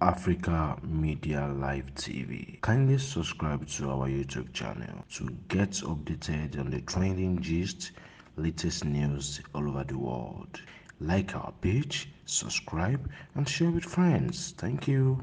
Africa Media Live TV. Kindly subscribe to our YouTube channel to get updated on the trending gist, latest news all over the world. Like our page, subscribe, and share with friends. Thank you.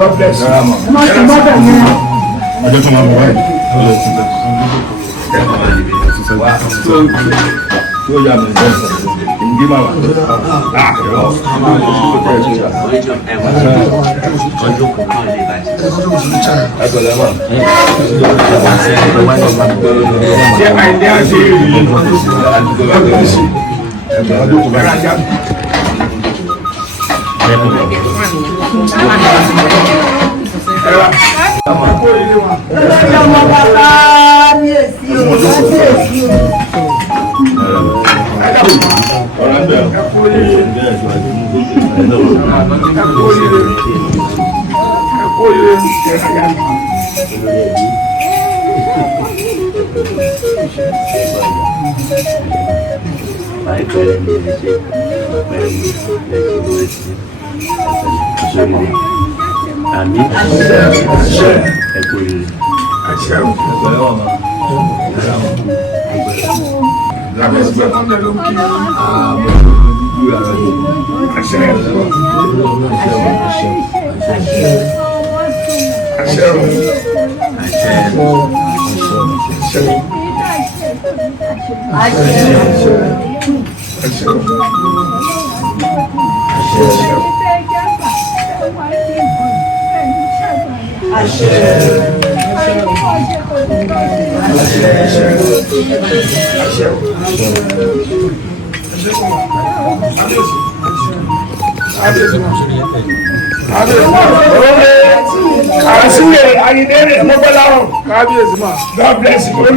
God bless you. God bless you.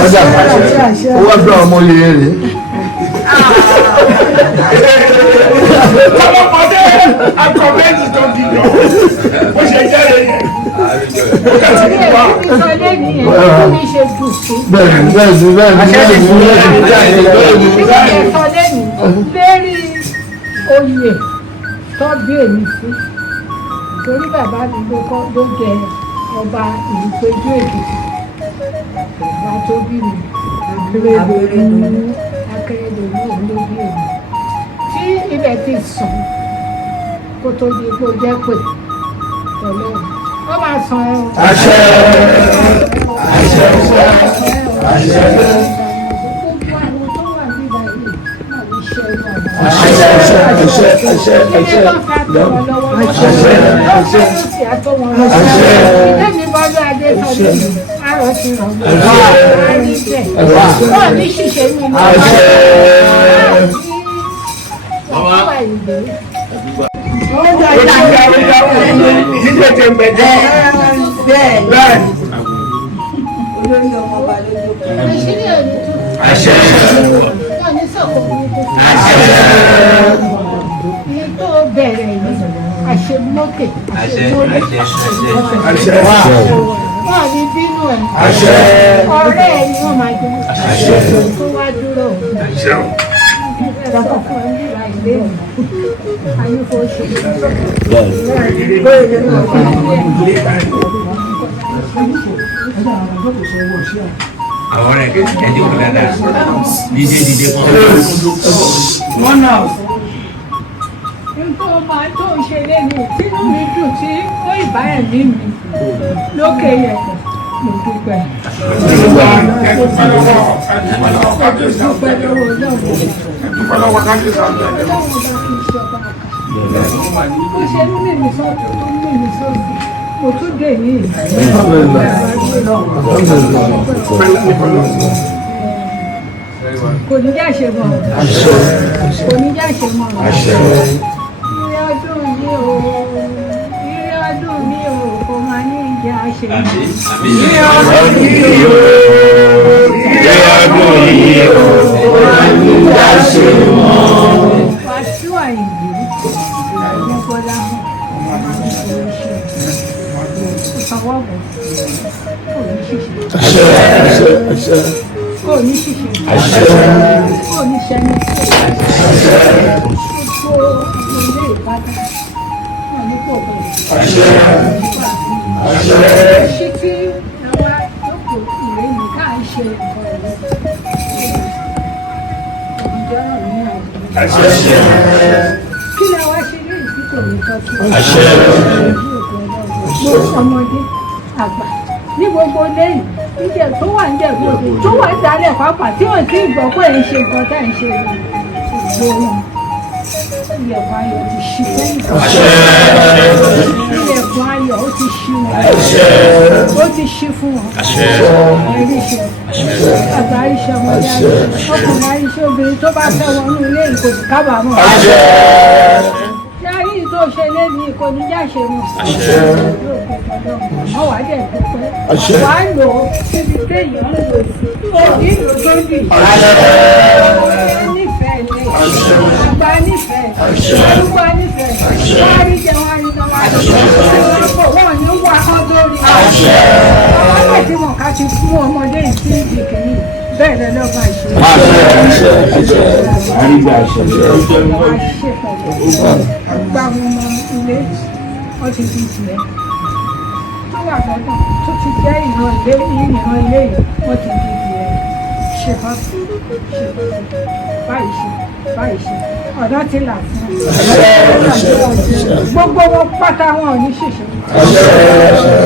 owó àgbà ọmọ yẹn rè. Ọlọ́pàá akọ̀mẹ́ntì tó di yọ. Ó ṣe jẹ́rẹ̀ yẹn. Oyè tó bí èmi sí torí bàbá mi ló jẹ ọba ìlúpéjú Èkìtì bàbá tó bí mi Akérèdọ́lù òun ló bí èmi tí ilẹ̀ ti sàn kó tó di pé ó jẹ́ pé Ọlọ́run ó máa san ẹ̀ o. Àṣẹ àṣẹ àṣẹ. Tó bẹ̀rẹ̀ yìí àṣemọ́kè wọ́n ní bínú ẹ̀ ọ̀rẹ́ ẹ̀ ni wọ́n máa jẹ́ tó wá dúró ẹ̀rọ fún ẹ̀ nílá ilé mi ayúfò ṣe àwọn ọ̀rẹ́ ẹ̀dín kò dáadáa dídé kan. wọ́n náà nígbà máa tó ṣe lẹ́nu tínú mi dùn tí ó ìbá ẹ̀mí mi lókè yẹn mo dúpẹ́. Ó ṣe ń mímí sọ́tún tó ń mímí sósì. Mo tún dé ní kò ní jáṣe mọ́ kò ní jáṣe mọ́ ire ọdún yìí o ire ọdún mi o kò máa ní ìjà ṣe mọ́ ire ọdún yìí o ire ọdún yìí o kò máa ní ìjà ṣe mọ́. Wàásù Àyìndé ní gbọ́dá hàn ọmọ mi kò ní ṣe ìfọwọ́bọ̀ kò ní ṣiṣẹ́. Kò ní ṣiṣẹ́. Kò ní ṣẹ́ni. Gbogbo ilé ìbádá náà ní kò bẹ̀rẹ̀. Ṣé kí àwa lóko ìwé yìí ká ṣe nǹkan ìwé? Ìjọ náà ní àwọn. Kí ni àwa ṣe ní ìsìnkú mi tọ́jú? Ọmọdé àgbà ní gbogbo lẹ́yìn ìjẹ tó wà ń jẹ̀bú òde tó wà ń dalẹ̀ pápá tí wọ́n ti gbọ́ pé ń ṣe nǹkan tá ń ṣe ìgbó wọn. Ilẹ̀kùn ayọ̀ ti ṣí sẹ́yìn kan. Ilẹ̀kùn ayọ̀ ó ti ṣí wọn. Ó ti ṣí fún wọn. Ẹ̀rí iṣẹ́. Àgbà iṣẹ́ ọmọdé àgbà. Ọkùnrin iṣẹ́ obìnrin tó bá fẹ́ wọnú ilé ìkòkò kábàámọ̀. Yàrá yìí tó ṣe lé ní ìkọ́nijáṣe wọn. Wọ́n wá dẹ̀ dúpẹ́. Wà á lò ó síbi téèyàn ń lò sí. Òní ìlú tó dì. Nífẹ̀ẹ́ ilé. Àgbà nífẹ̀ẹ́. Olúwa nífẹ̀ẹ́. Wọ́n á rí jẹ wọ́n á rí jẹ wọ́n á rí jẹ. Wọ́n ò ní wá kán lórí. Àwọn àti wọn ká ti fún ọmọdé yìí sí ìdìkìní. Bẹ́ẹ̀ lọ lọ́ba ìṣe. Àrígbà ìṣẹ̀lẹ̀. Wọ́n á ṣèpọ̀. Àgbà wọn mọ ilé. Wọ́n ti di ìtìlẹ̀. Tó wà lọ́dọ̀ tó ti jẹ́ ìran ilé yìí wọ́n ti di ìtìlẹ̀. Ṣèpọ̀ báyìí ṣe ọ̀dọ́ ti là fún gbogbo wọn pátá wọn ò ní ṣèṣe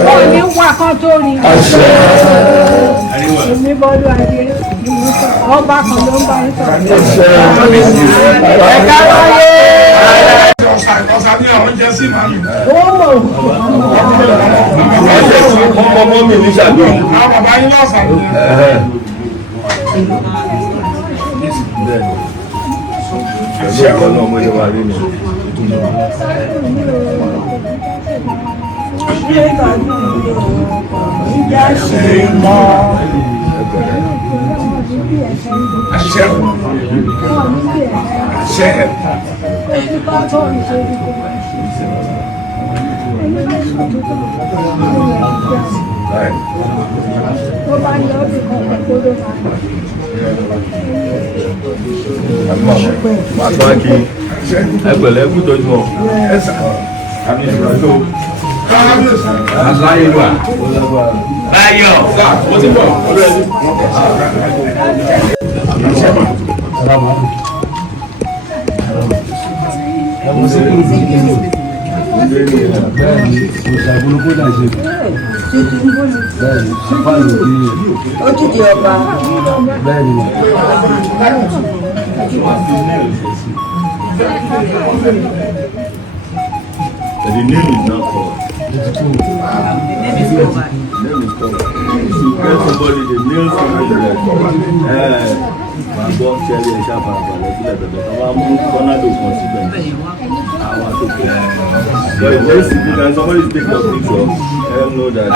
wọn ò ní wá kán tó rí èmi bọ́lú adé ni mo sọ ọba kan ló ń bá ń sọ. Ẹ̀ka wáyé. Ọ̀sán ní àwọn jẹ́ sí màmí. Ọmọ mi ní ṣàgbé. Àwọn bàbá yín lọ́sàn-án ní. Ṣé ọ̀pọ̀ náà mo yẹ wà rí mi? Ìjà ṣe mọ́. The name is not called. The name is called. You get somebody, the name somebody like you go tell you sharp about let the somebody take your picture, and know that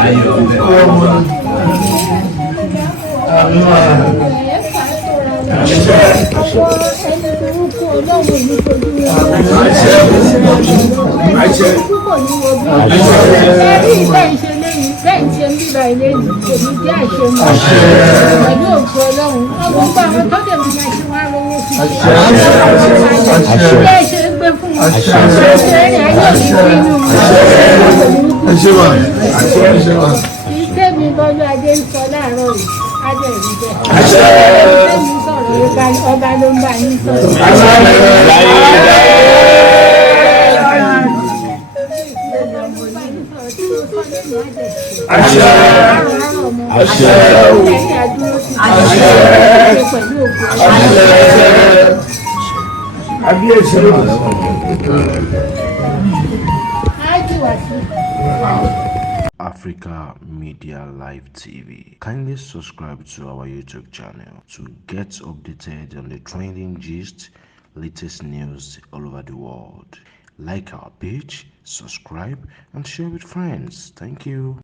Africa Media Live TV. Kindly subscribe to our YouTube channel to get updated on the trending gist, latest news all over the world. Like our page, subscribe, and share with friends. Thank you.